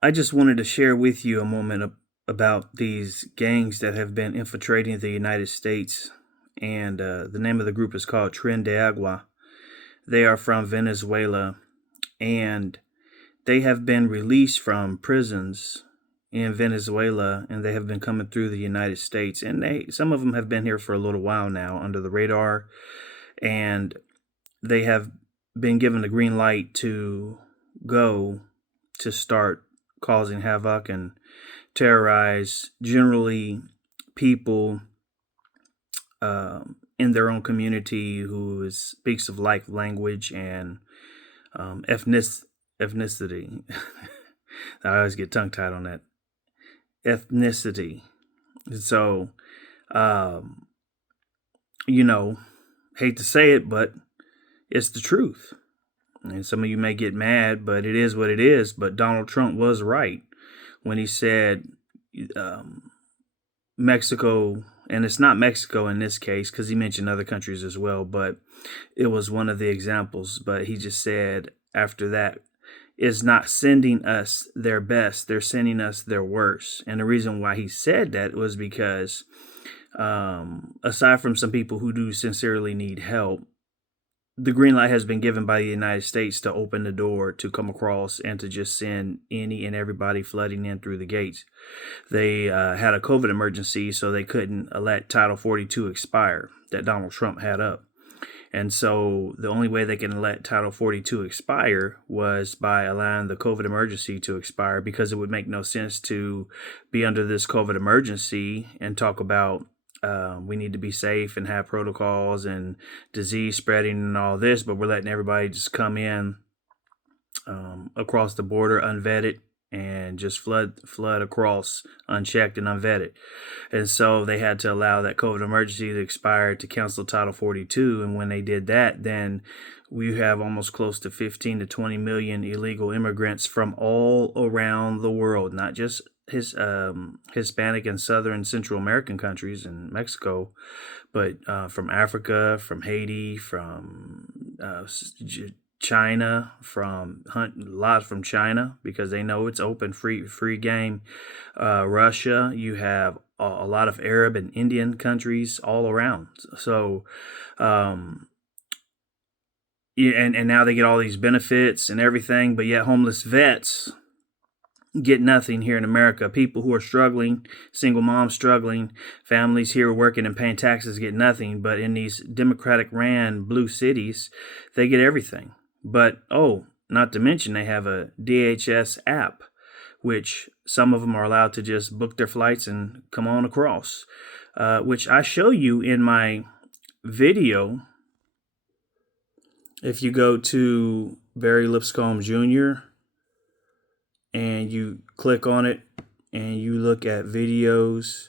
I just wanted to share with you a moment about these gangs that have been infiltrating the United States. And the name of the group is called Tren de Agua. They are from Venezuela, and they have been released from prisons in Venezuela, and they have been coming through the United States. And some of them have been here for a little while now under the radar, and they have been given the green light to go to start causing havoc and terrorize generally people in their own community who speaks of like language and ethnicity. I always get tongue tied on that. Ethnicity. So, um, you know, hate to say it, but it's the truth. And some of you may get mad, but it is what it is. But Donald Trump was right when he said Mexico, and it's not Mexico in this case because he mentioned other countries as well, but it was one of the examples. But he just said after that, is not sending us their best, they're sending us their worst. And the reason why he said that was because aside from some people who do sincerely need help, the green light has been given by the United States to open the door to come across and to just send any and everybody flooding in through the gates. They had a COVID emergency, so they couldn't let Title 42 expire that Donald Trump had up. And so the only way they can let Title 42 expire was by allowing the COVID emergency to expire, because it would make no sense to be under this COVID emergency and talk about we need to be safe and have protocols and disease spreading and all this, but we're letting everybody just come in across the border unvetted and just flood across unchecked and unvetted. And so they had to allow that COVID emergency to expire to cancel Title 42. And when they did that, then we have almost close to 15 to 20 million illegal immigrants from all around the world, not just Hispanic and Southern Central American countries and Mexico, but from Africa, from Haiti, from China, from lots from China, because they know it's open, free game. Russia, you have a lot of Arab and Indian countries all around. So, yeah, and now they get all these benefits and everything, but yet homeless vets get nothing here in America. People who are struggling, single moms struggling, families here working and paying taxes get nothing. But in these Democratic ran blue cities, they get everything. But not to mention they have a DHS app, which some of them are allowed to just book their flights and come on across, which I show you in my video. If you go to Barry Lipscomb Jr. and you click on it and you look at videos,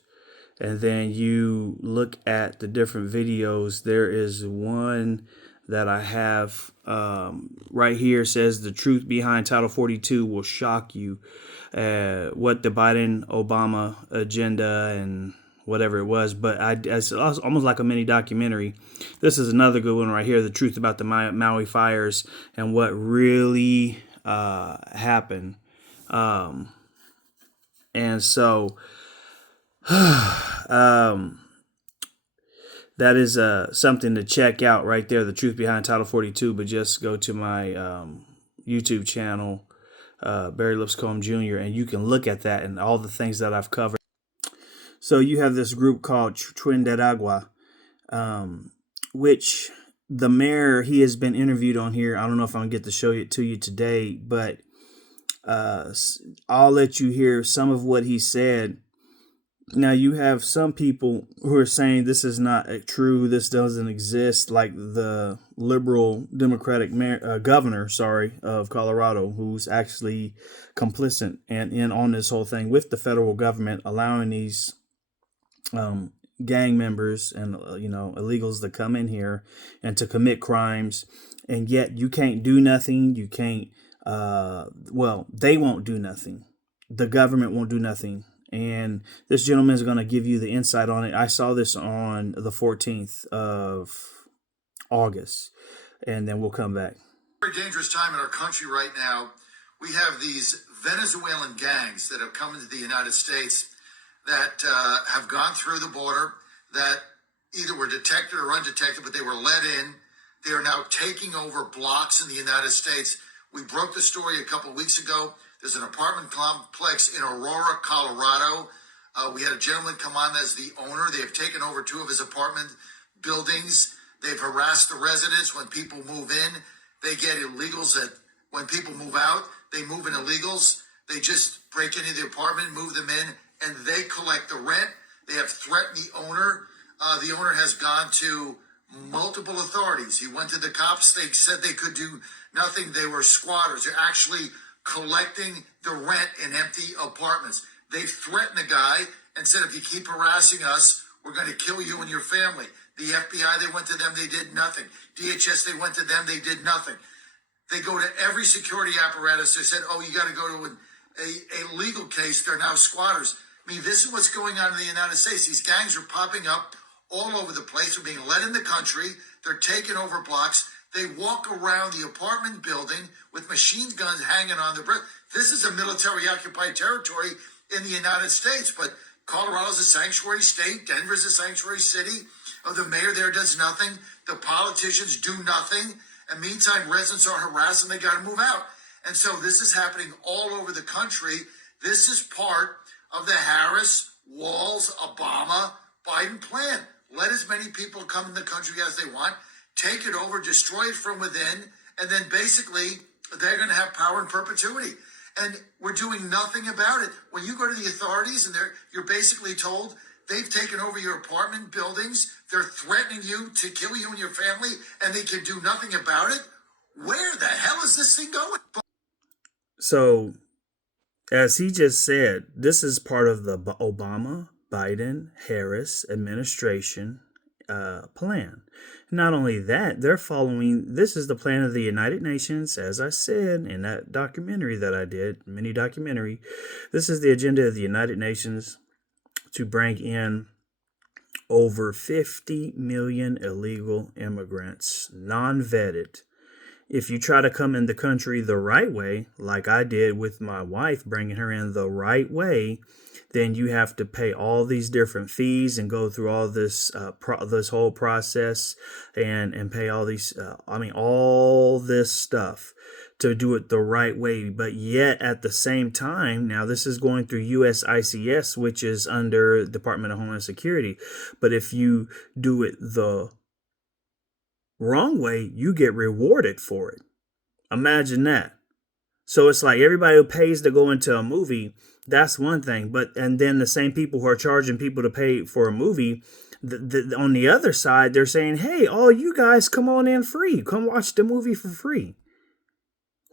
and then you look at the different videos, there is one that I have right here, says the truth behind Title 42 will shock you. What the Biden-Obama agenda and whatever it was, but it's almost like a mini documentary. This is another good one right here, the truth about the Maui fires and what really happened. And so that is something to check out right there, the truth behind Title 42. But just go to my YouTube channel, Barry Lipscomb Jr., and you can look at that and all the things that I've covered. So you have this group called Tren de Agua, which the mayor, he has been interviewed on here. I don't know if I'm going to get to show it to you today, but I'll let you hear some of what he said. Now, you have some people who are saying this is not true, this doesn't exist, like the liberal Democratic governor, of Colorado, who's actually complicit and in on this whole thing with the federal government, allowing these gang members and illegals to come in here and to commit crimes, and yet you can't do nothing. You can't. They won't do nothing. The government won't do nothing. And this gentleman is going to give you the insight on it. I saw this on the 14th of August, and then we'll come back. Very dangerous time in our country right now. We have these Venezuelan gangs that have come into the United States that have gone through the border, that either were detected or undetected, but they were let in. They are now taking over blocks in the United States. We broke the story a couple of weeks ago. There's an apartment complex in Aurora, Colorado. We had a gentleman come on as the owner. They have taken over 2 of his apartment buildings. They've harassed the residents. When people move in, they get illegals. That when people move out, they move in illegals. They just break into the apartment, move them in, and they collect the rent. They have threatened the owner. The owner has gone to multiple authorities. He went to the cops. They said they could do nothing. They were squatters. They're actually collecting the rent in empty apartments. They threatened the guy and said, if you keep harassing us, we're going to kill you and your family. The FBI, they went to them, they did nothing. DHS, they went to them, they did nothing. They go to every security apparatus. They said, oh, you got to go to a legal case. They're now squatters. I mean, this is what's going on in the United States. These gangs are popping up all over the place. They're being let in the country. They're taking over blocks. They walk around the apartment building with machine guns hanging on their breath. This is a military occupied territory in the United States, but Colorado's a sanctuary state. Denver's a sanctuary city. The mayor there does nothing. The politicians do nothing. And meantime, residents are harassed and they got to move out. And so this is happening all over the country. This is part of the Harris, Walz, Obama, Biden plan. Let as many people come in the country as they want, take it over, destroy it from within, and then basically they're going to have power in perpetuity. And we're doing nothing about it. When you go to the authorities and you're basically told they've taken over your apartment buildings, they're threatening you to kill you and your family, and they can do nothing about it. Where the hell is this thing going? So, as he just said, this is part of the Obama, Biden, Harris administration plan. Not only that, they're following, this is the plan of the United Nations, as I said in that documentary that I did, mini documentary. This is the agenda of the United Nations to bring in over 50 million illegal immigrants, non-vetted. If you try to come in the country the right way, like I did with my wife, bringing her in the right way, then you have to pay all these different fees and go through all this this whole process and pay all these all this stuff to do it the right way. But yet at the same time, now this is going through USICS, which is under Department of Homeland Security. But if you do it the wrong way, you get rewarded for it. Imagine that. So it's like everybody who pays to go into a movie, that's one thing. And then the same people who are charging people to pay for a movie, on the other side, they're saying, hey, all you guys come on in free. Come watch the movie for free.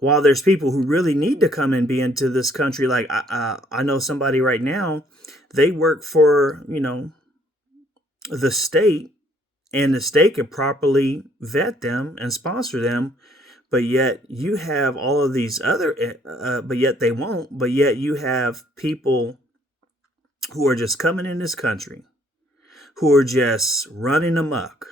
While there's people who really need to come and be into this country. Like I know somebody right now, they work for, the state, and the state could properly vet them and sponsor them. But yet you have all of these other, but yet they won't. But yet you have people who are just coming in this country, who are just running amok.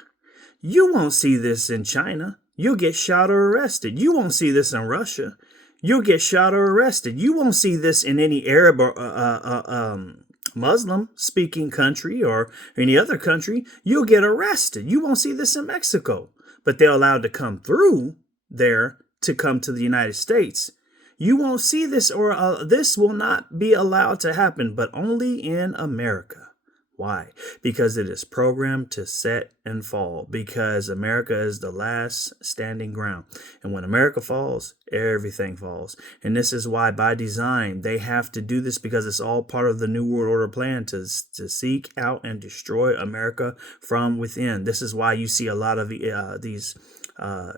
You won't see this in China. You'll get shot or arrested. You won't see this in Russia. You'll get shot or arrested. You won't see this in any Arab or Muslim speaking country or any other country. You'll get arrested. You won't see this in Mexico. But they're allowed to come through there to come to the United States. You won't see this, or this will not be allowed to happen, but only in America. Why? Because it is programmed to set and fall, because America is the last standing ground. And when America falls, everything falls. And this is why, by design, they have to do this, because it's all part of the New World Order plan to seek out and destroy America from within. This is why you see a lot of these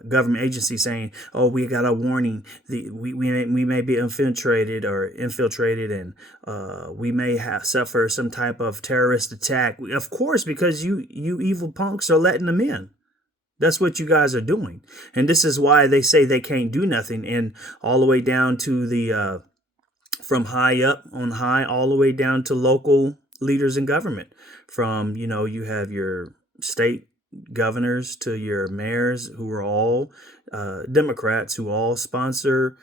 government agencies saying, "Oh, we got a warning. We may be infiltrated, and we may suffer some type of terrorist attack." Of course, because you evil punks are letting them in. That's what you guys are doing, and this is why they say they can't do nothing. And all the way down to the from high up on high, all the way down to local leaders in government. From you have your state governors to your mayors, who are all Democrats, who all sponsor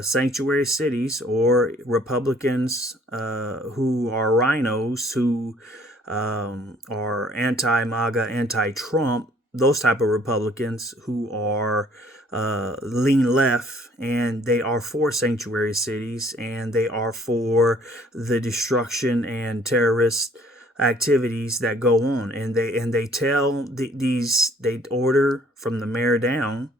sanctuary cities, or Republicans who are rhinos, who are anti-MAGA, anti-Trump, those type of Republicans who are lean left, and they are for sanctuary cities, and they are for the destruction and terrorist activities that go on, and they tell they order from the mayor down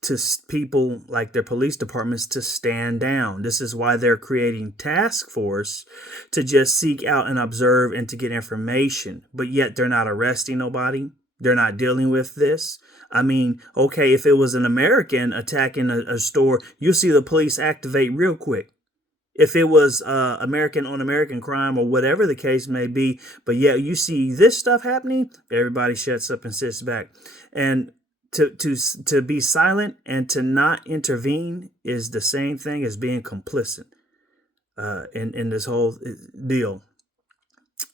to people like their police departments to stand down. This is why they're creating task force to just seek out and observe and to get information, but yet they're not arresting nobody. They're not dealing with this. I mean, okay, if it was an American attacking a store, you'll see the police activate real quick. If it was American on American crime or whatever the case may be, but yeah, you see this stuff happening, everybody shuts up and sits back. And to be silent and to not intervene is the same thing as being complicit in this whole deal.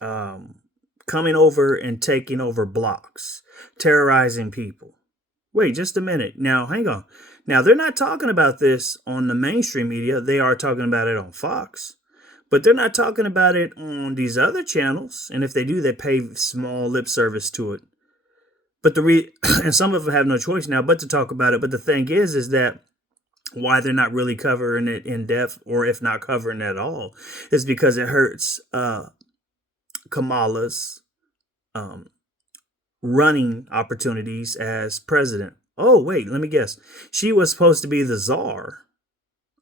Coming over and taking over blocks, terrorizing people. Wait, just a minute. Now, hang on. Now, they're not talking about this on the mainstream media. They are talking about it on Fox. But they're not talking about it on these other channels. And if they do, they pay small lip service to it. But and some of them have no choice now but to talk about it. But the thing is that why they're not really covering it in depth, or if not covering it at all, is because it hurts Kamala's running opportunities as president. Oh, wait, let me guess. She was supposed to be the czar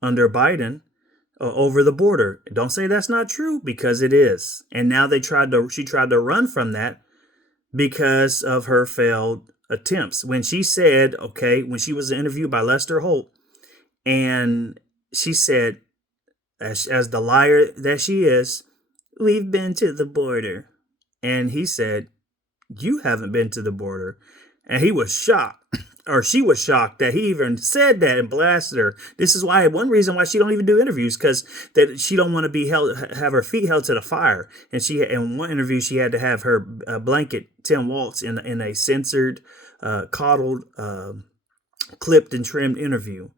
under Biden over the border. Don't say that's not true, because it is. And now she tried to run from that because of her failed attempts. When she said, when she was interviewed by Lester Holt, and she said, as the liar that she is, we've been to the border. And he said, you haven't been to the border. And he was shocked, or she was shocked that he even said that and blasted her. This is why, one reason why she don't even do interviews, because that she don't want to have her feet held to the fire. And in one interview, she had to have her blanket, Tim Waltz, in a censored, coddled, clipped and trimmed interview.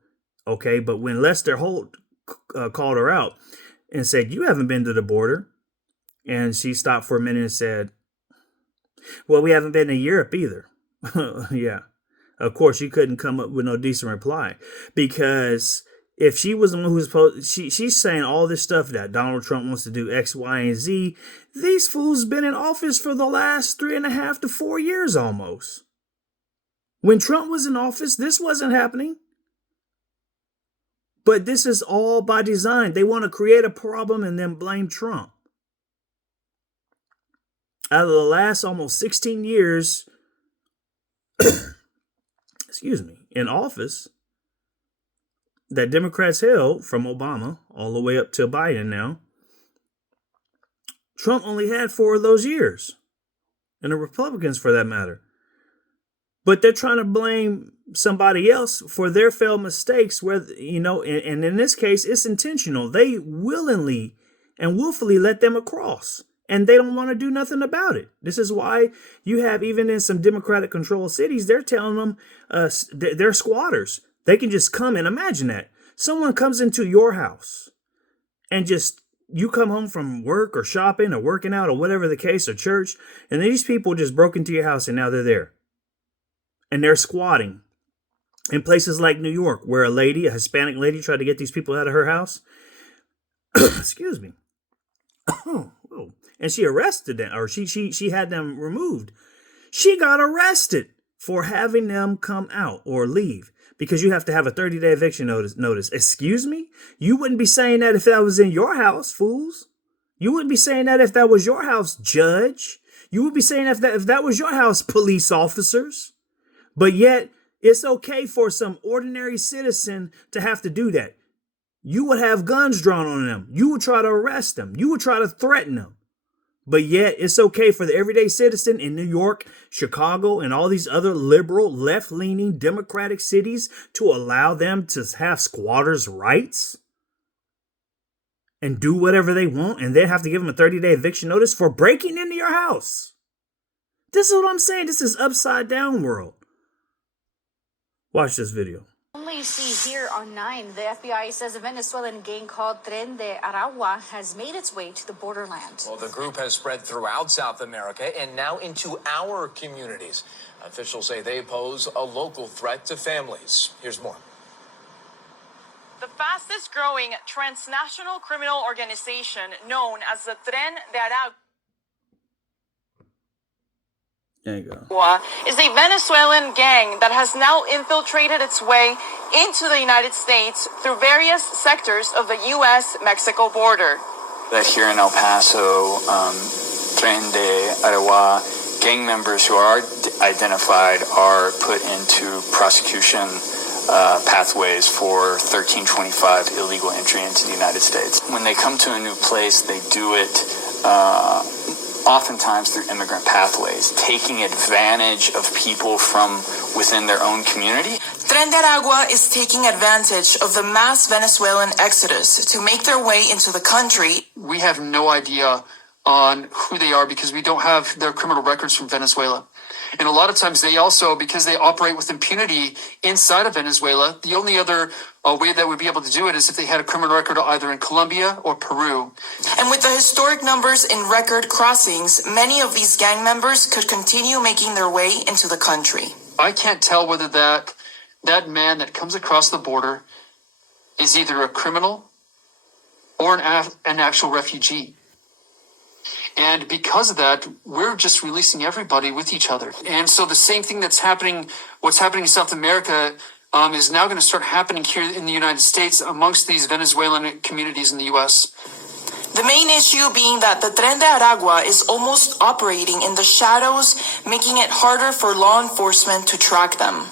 Okay, but when Lester Holt called her out and said, you haven't been to the border, and she stopped for a minute and said, well, we haven't been to Europe either. Yeah. Of course, she couldn't come up with no decent reply, because if she was the one who was supposed, she's saying all this stuff that Donald Trump wants to do X, Y, and Z. These fools been in office for the last 3.5 to 4 years almost. When Trump was in office, this wasn't happening. But this is all by design. They want to create a problem and then blame Trump. Out of the last almost 16 years, in office that Democrats held, from Obama all the way up to Biden now, Trump only had 4 of those years, and the Republicans for that matter. But they're trying to blame somebody else for their failed mistakes, where, and in this case, it's intentional. They willingly and willfully let them across, and they don't want to do nothing about it. This is why you have, even in some Democratic controlled cities, they're telling them they're squatters. They can just come in. Imagine that. Someone comes into your house and you come home from work or shopping or working out or whatever the case, or church, and these people just broke into your house and now they're there. And they're squatting in places like New York, where a Hispanic lady, tried to get these people out of her house. Excuse me. And she arrested them, or she had them removed. She got arrested for having them come out or leave, because you have to have a 30-day eviction notice. Excuse me? You wouldn't be saying that if that was in your house, fools. You wouldn't be saying that if that was your house, judge. You would be saying if that was your house, police officers. But yet, it's okay for some ordinary citizen to have to do that. You would have guns drawn on them. You would try to arrest them. You would try to threaten them. But yet, it's okay for the everyday citizen in New York, Chicago, and all these other liberal, left-leaning, democratic cities to allow them to have squatters' rights and do whatever they want, and then have to give them a 30-day eviction notice for breaking into your house. This is what I'm saying. This is upside down world. Watch this video. Only see here on 9, the FBI says a Venezuelan gang called Tren de Aragua has made its way to the borderland. Well, the group has spread throughout South America and now into our communities. Officials say they pose a local threat to families. Here's more. The fastest growing transnational criminal organization known as the Tren de Aragua There you go. is a Venezuelan gang that has now infiltrated its way into the United States through various sectors of the U.S.-Mexico border. That here in El Paso, Tren de Aragua gang members who are identified are put into prosecution pathways for 1325 illegal entry into the United States. When they come to a new place, they do it oftentimes through immigrant pathways, taking advantage of people from within their own community. Tren de Aragua is taking advantage of the mass Venezuelan exodus to make their way into the country. We have no idea on who they are because we don't have their criminal records from Venezuela. And a lot of times they also, because they operate with impunity inside of Venezuela, the only other way that would be able to do it is if they had a criminal record either in Colombia or Peru. And with the historic numbers in record crossings, many of these gang members could continue making their way into the country. I can't tell whether that man that comes across the border is either a criminal or an actual refugee. And because of that, we're just releasing everybody with each other. And so the same thing what's happening in South America is now going to start happening here in the United States amongst these Venezuelan communities in the U.S. The main issue being that the Tren de Aragua is almost operating in the shadows, making it harder for law enforcement to track them.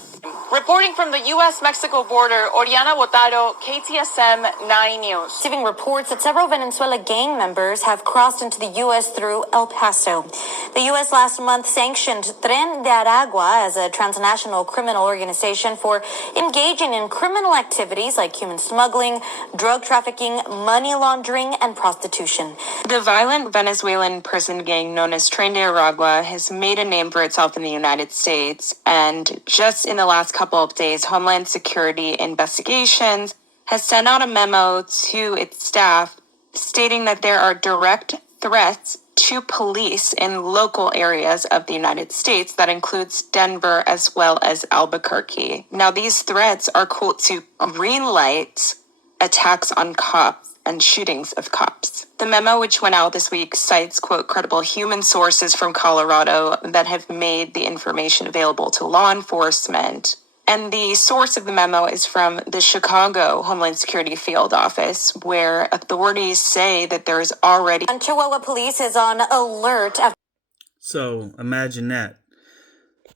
Reporting from the U.S.-Mexico border, Oriana Botaro, KTSM 9 News. Receiving reports that several Venezuela gang members have crossed into the U.S. through El Paso. The U.S. last month sanctioned Tren de Aragua as a transnational criminal organization for engaging in criminal activities like human smuggling, drug trafficking, money laundering, and prostitution. The violent Venezuelan prison gang known as Tren de Aragua has made a name for itself in the United States, and just in the last couple of days, Homeland Security Investigations has sent out a memo to its staff stating that there are direct threats to police in local areas of the United States. That includes Denver as well as Albuquerque. Now, these threats are, quote, to greenlight attacks on cops and shootings of cops. The memo, which went out this week, cites, quote, credible human sources from Colorado that have made the information available to law enforcement. And the source of the memo is from the Chicago Homeland Security Field Office, where authorities say that there is already... And Chihuahua police is on alert after... So imagine that.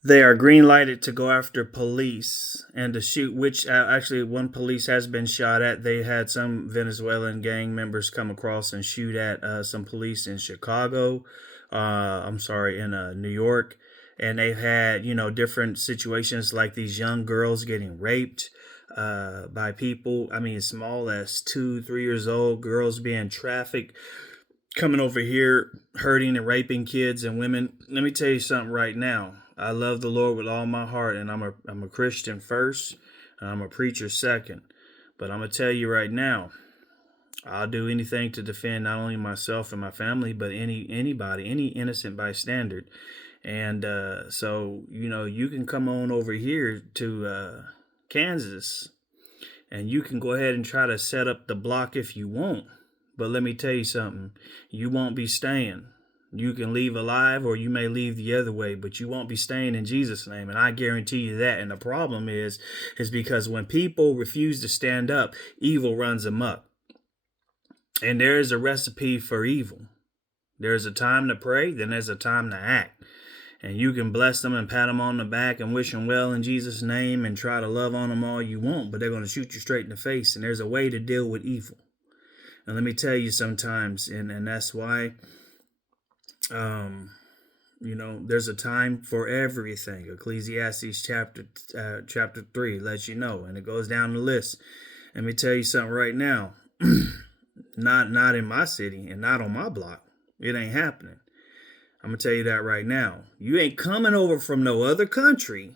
They are green lighted to go after police and to shoot, which actually one police has been shot at. They had some Venezuelan gang members come across and shoot at some police in Chicago. In New York. And they've had, different situations like these young girls getting raped by people. I mean, as small as 2-3 years old, girls being trafficked, coming over here, hurting and raping kids and women. Let me tell you something right now. I love the Lord with all my heart, and I'm a Christian first, and I'm a preacher second. But I'm going to tell you right now, I'll do anything to defend not only myself and my family, but anybody, any innocent bystander. And so, you can come on over here to Kansas, and you can go ahead and try to set up the block if you want. But let me tell you something. You won't be staying. You can leave alive, or you may leave the other way, but you won't be staying in Jesus' name. And I guarantee you that. And the problem is because when people refuse to stand up, evil runs amok. And there is a recipe for evil. There's a time to pray, then there's a time to act. And you can bless them and pat them on the back and wish them well in Jesus' name and try to love on them all you want, but they're going to shoot you straight in the face. And there's a way to deal with evil. And let me tell you sometimes, and that's why, there's a time for everything. Ecclesiastes chapter 3 lets you know, and it goes down the list. Let me tell you something right now. Not in my city and not on my block. It ain't happening. I'm going to tell you that right now. You ain't coming over from no other country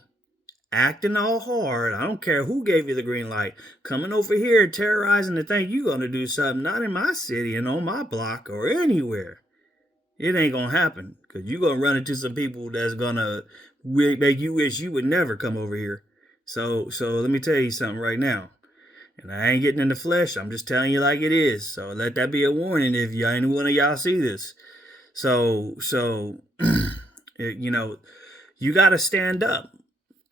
acting all hard. I don't care who gave you the green light. Coming over here terrorizing to think you're going to do something not in my city and on my block or anywhere. It ain't going to happen, because you're going to run into some people that's going to make you wish you would never come over here. So let me tell you something right now. And I ain't getting in the flesh. I'm just telling you like it is. So let that be a warning if any one of y'all see this. So you know, you got to stand up.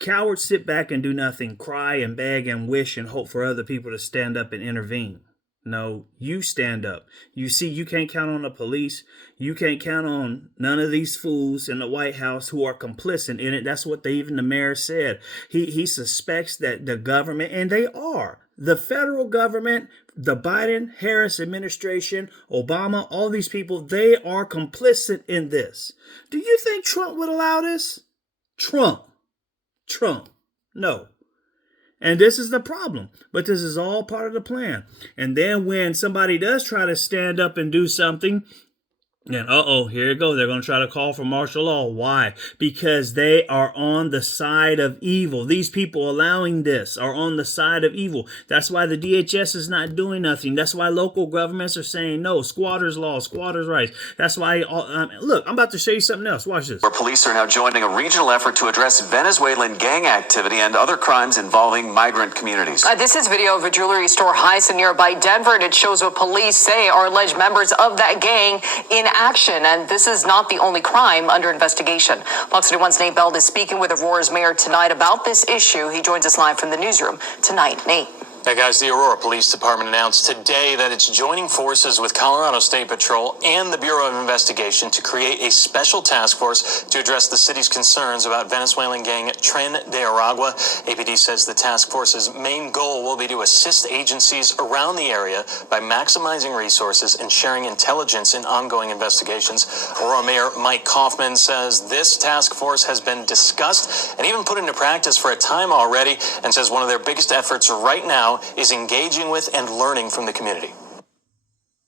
Cowards sit back and do nothing, cry and beg and wish and hope for other people to stand up and intervene. No, you stand up. You see, you can't count on the police. You can't count on none of these fools in the White House who are complicit in it. That's what even the mayor said. He suspects that the government, and they are, the federal government, the Biden-Harris administration, Obama, all these people, they are complicit in this. Do you think Trump would allow this? Trump. No. And this is the problem. But this is all part of the plan. And then when somebody does try to stand up and do something, then, here you go. They're going to try to call for martial law. Why? Because they are on the side of evil. These people allowing this are on the side of evil. That's why the DHS is not doing nothing. That's why local governments are saying no. Squatters law, squatters rights. That's why, look, I'm about to show you something else. Watch this. Where police are now joining a regional effort to address Venezuelan gang activity and other crimes involving migrant communities. This is video of a jewelry store heist in nearby Denver, and it shows what police say are alleged members of that gang in action. And this is not the only crime under investigation. Fox 31's Nate Beld is speaking with Aurora's mayor tonight about this issue. He joins us live from the newsroom tonight. Nate. Hey guys, the Aurora Police Department announced today that it's joining forces with Colorado State Patrol and the Bureau of Investigation to create a special task force to address the city's concerns about Venezuelan gang Tren de Aragua. APD says the task force's main goal will be to assist agencies around the area by maximizing resources and sharing intelligence in ongoing investigations. Aurora Mayor Mike Kaufman says this task force has been discussed and even put into practice for a time already, and says one of their biggest efforts right now is engaging with and learning from the community.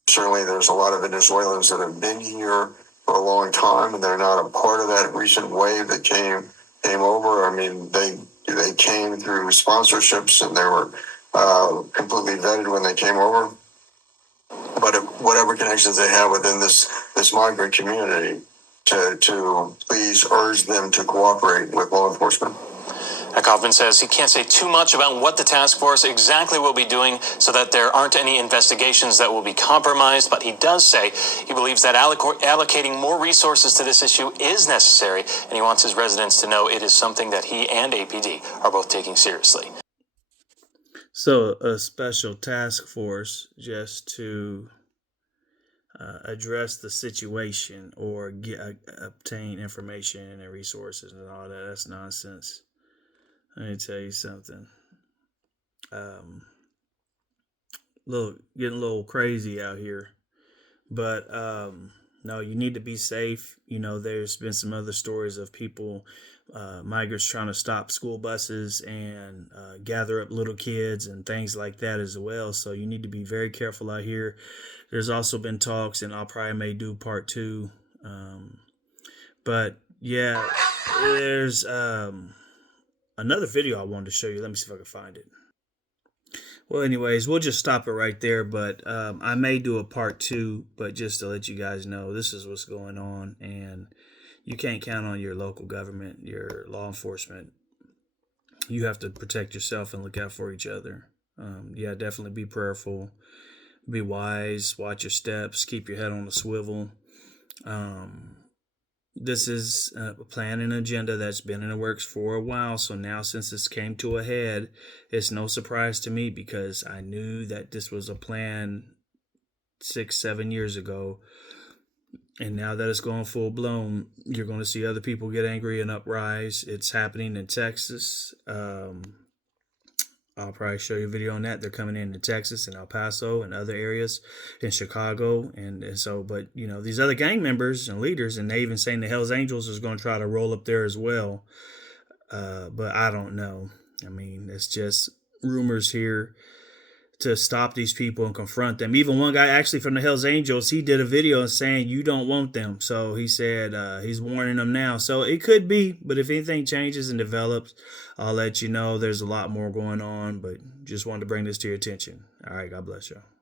Certainly there's a lot of Venezuelans that have been here for a long time, and they're not a part of that recent wave that came over. I mean, they came through sponsorships, and they were completely vetted when they came over. But whatever connections they have within this migrant community, to please urge them to cooperate with law enforcement. Kaufman says he can't say too much about what the task force exactly will be doing so that there aren't any investigations that will be compromised, but he does say he believes that allocating more resources to this issue is necessary, and he wants his residents to know it is something that he and APD are both taking seriously. So a special task force just to address the situation or obtain information and resources and all that, that's nonsense. Let me tell you something. Getting a little crazy out here. But no, you need to be safe. You know, there's been some other stories of people, migrants trying to stop school buses and gather up little kids and things like that as well. So you need to be very careful out here. There's also been talks, and I'll probably may do part 2. But yeah, there's another video I wanted to show you. Let me see if I can find it. Well, anyways, we'll just stop it right there. But I may do a part 2, but just to let you guys know, this is what's going on. And you can't count on your local government, your law enforcement. You have to protect yourself and look out for each other. Yeah, definitely be prayerful. Be wise. Watch your steps. Keep your head on a swivel. This is a plan and agenda that's been in the works for a while. So now, since this came to a head, it's no surprise to me, because I knew that this was a plan 6-7 years ago. And now that it's going full blown, you're going to see other people get angry and uprise. It's happening in Texas. I'll probably show you a video on that. They're coming into Texas and El Paso and other areas in Chicago. And so, but, you know, these other gang members and leaders, and they even saying the Hells Angels is going to try to roll up there as well. But I don't know. I mean, it's just rumors here to stop these people and confront them. Even one guy actually from the Hells Angels, he did a video saying you don't want them. So he said he's warning them now. So it could be, but if anything changes and develops, I'll let you know. There's a lot more going on, but just wanted to bring this to your attention. All right, God bless you.